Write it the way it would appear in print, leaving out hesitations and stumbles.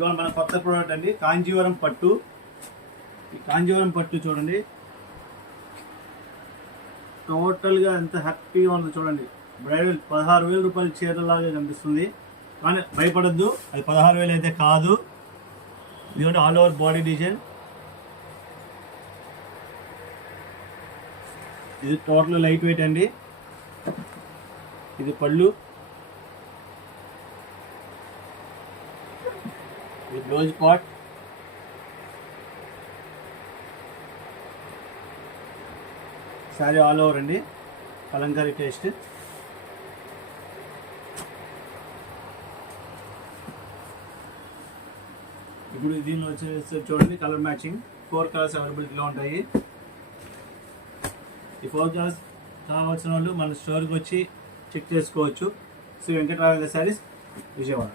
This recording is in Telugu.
ఇవాళ మన కొత్త ప్రోడక్ట్ అండి, కాంజీవరం పట్టు. ఈ కాంజీవరం పట్టు చూడండి, టోటల్గా ఎంత హ్యాపీగా ఉందో చూడండి. బ్రైడల్ 16,000 రూపాయల చీరలాగా కనిపిస్తుంది, కానీ భయపడద్దు, అది 16,000 అయితే కాదు. ఇదిగోండి ఆల్ ఓవర్ బాడీ డిజైన్. ఇది టోటల్ లైట్ వెయిట్ అండి. ఇది పళ్ళు, ఇది blouse part. Sari all over అండి, కలంకారీ టేస్ట్. ఇప్పుడు దీనిలో వచ్చేసి చూడండి కలర్ మ్యాచింగ్ 4 కలర్స్ అవైలబిలిటీలో ఉంటాయి. ఈ 4 కలర్స్ కావాల్సిన వాళ్ళు మన స్టోర్కి వచ్చి చెక్ చేసుకోవచ్చు. శ్రీ వెంకటరాఘవేంద్ర శారీస్, విజయవాడ.